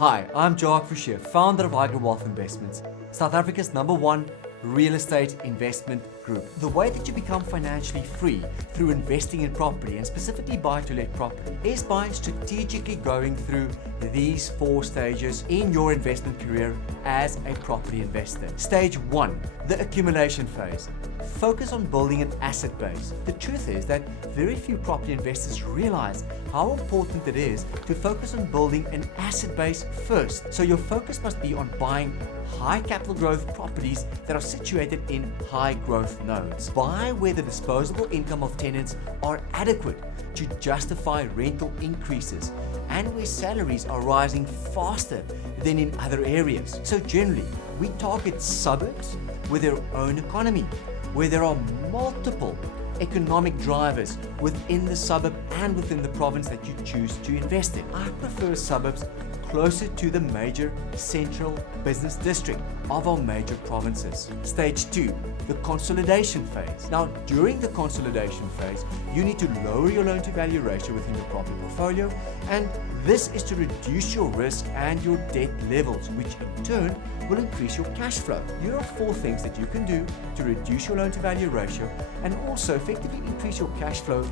Hi, I'm Jock Fisher, founder of IGrow Wealth Investments, South Africa's #1 real estate investment group. The way that you become financially free through investing in property, and specifically buy-to-let property, is by strategically going through these 4 stages in your investment career as a property investor. Stage 1, the accumulation phase. Focus on building an asset base. The truth is that very few property investors realize how important it is to focus on building an asset base first. So your focus must be on buying high capital growth properties that are situated in high growth nodes. Buy where the disposable income of tenants are adequate to justify rental increases and where salaries are rising faster than in other areas. So generally, we target suburbs with their own economy, where there are multiple economic drivers within the suburb and within the province that you choose to invest in. I prefer suburbs closer to the major central business district of our major provinces. Stage 2, the consolidation phase. Now, during the consolidation phase, you need to lower your loan to value ratio within your property portfolio, and this is to reduce your risk and your debt levels, which in turn will increase your cash flow. Here are 4 things that you can do to reduce your loan to value ratio and also effectively increase your cash flow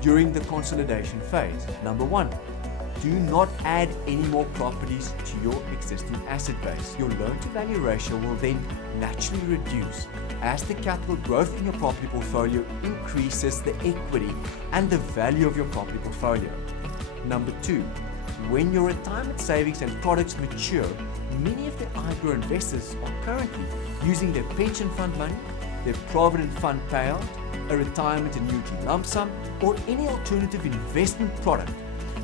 during the consolidation phase. Number 1, do not add any more properties to your existing asset base. Your loan to value ratio will then naturally reduce as the capital growth in your property portfolio increases the equity and the value of your property portfolio. Number 2, when your retirement savings and products mature, many of the IGrow investors are currently using their pension fund money, their provident fund payout, a retirement annuity lump sum, or any alternative investment product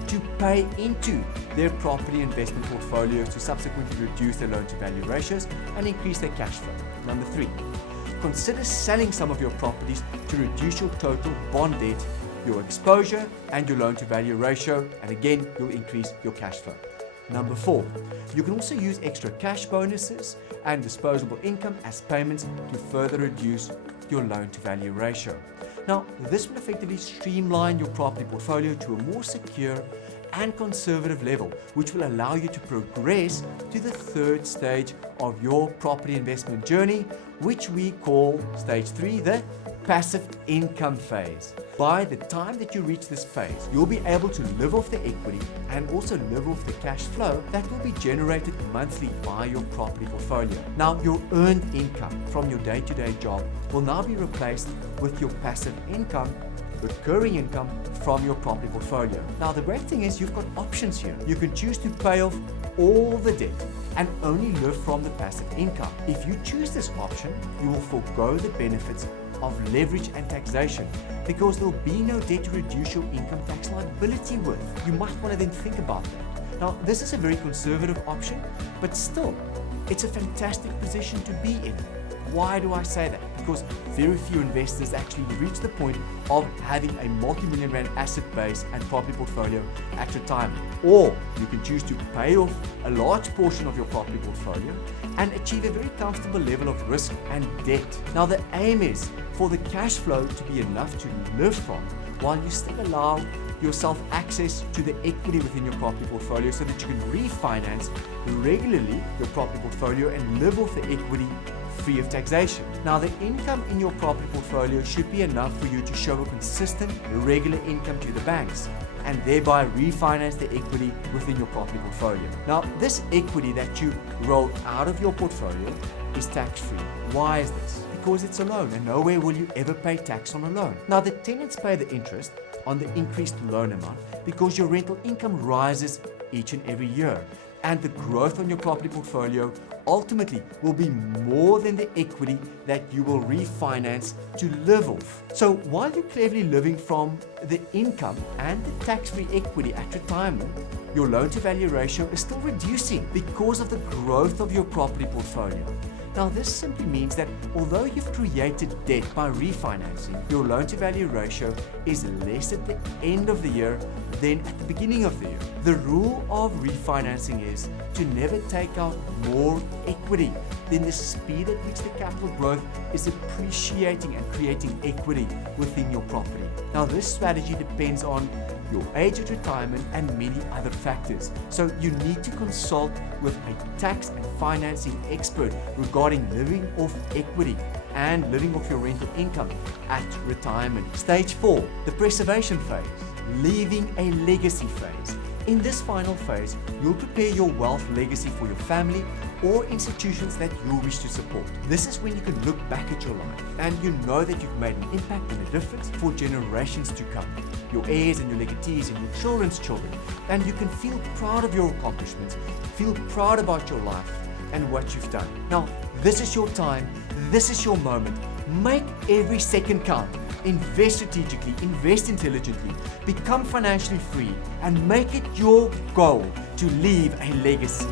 to pay into their property investment portfolios to subsequently reduce their loan to value ratios and increase their cash flow. Number 3, consider selling some of your properties to reduce your total bond debt, your exposure, and your loan to value ratio, and again, you'll increase your cash flow. Number 4, you can also use extra cash bonuses and disposable income as payments to further reduce your loan to value ratio. Now, this will effectively streamline your property portfolio to a more secure and conservative level, which will allow you to progress to the 3rd stage of your property investment journey, which we call stage 3, the passive income phase. By the time that you reach this phase, you'll be able to live off the equity and also live off the cash flow that will be generated monthly by your property portfolio. Now, your earned income from your day-to-day job will now be replaced with your passive income, recurring income from your property portfolio. Now, the great thing is you've got options here. You can choose to pay off all the debt and only live from the passive income. If you choose this option, you will forego the benefits of leverage and taxation because there will be no debt to reduce your income tax liability with. You might want to then think about that. Now, this is a very conservative option, but still, it's a fantastic position to be in. Why do I say that? Because very few investors actually reach the point of having a multi-million rand asset base and property portfolio at retirement. Or you can choose to pay off a large portion of your property portfolio and achieve a very comfortable level of risk and debt. Now, the aim is for the cash flow to be enough to live from while you still allow yourself access to the equity within your property portfolio so that you can refinance regularly your property portfolio and live off the equity free of taxation. Now, the income in your property portfolio should be enough for you to show a consistent, regular income to the banks and thereby refinance the equity within your property portfolio. Now, this equity that you roll out of your portfolio is tax-free. Why is this? Because it's a loan and nowhere will you ever pay tax on a loan. Now, the tenants pay the interest on the increased loan amount because your rental income rises each and every year, and the growth on your property portfolio ultimately will be more than the equity that you will refinance to live off. So while you're cleverly living from the income and the tax-free equity at retirement, your loan to value ratio is still reducing because of the growth of your property portfolio. Now, this simply means that although you've created debt by refinancing, your loan to value ratio is less at the end of the year than at the beginning of the year. The rule of refinancing is to never take out more equity than the speed at which the capital growth is appreciating and creating equity within your property. Now, this strategy depends on your age at retirement, and many other factors. So you need to consult with a tax and financing expert regarding living off equity and living off your rental income at retirement. Stage 4, the preservation phase, leaving a legacy phase. In this final phase, you'll prepare your wealth legacy for your family or institutions that you wish to support. This is when you can look back at your life and you know that you've made an impact and a difference for generations to come, your heirs and your legatees and your children's children, and you can feel proud of your accomplishments, feel proud about your life and what you've done. Now, this is your time, this is your moment. Make every second count. Invest strategically, invest intelligently, become financially free, and make it your goal to leave a legacy.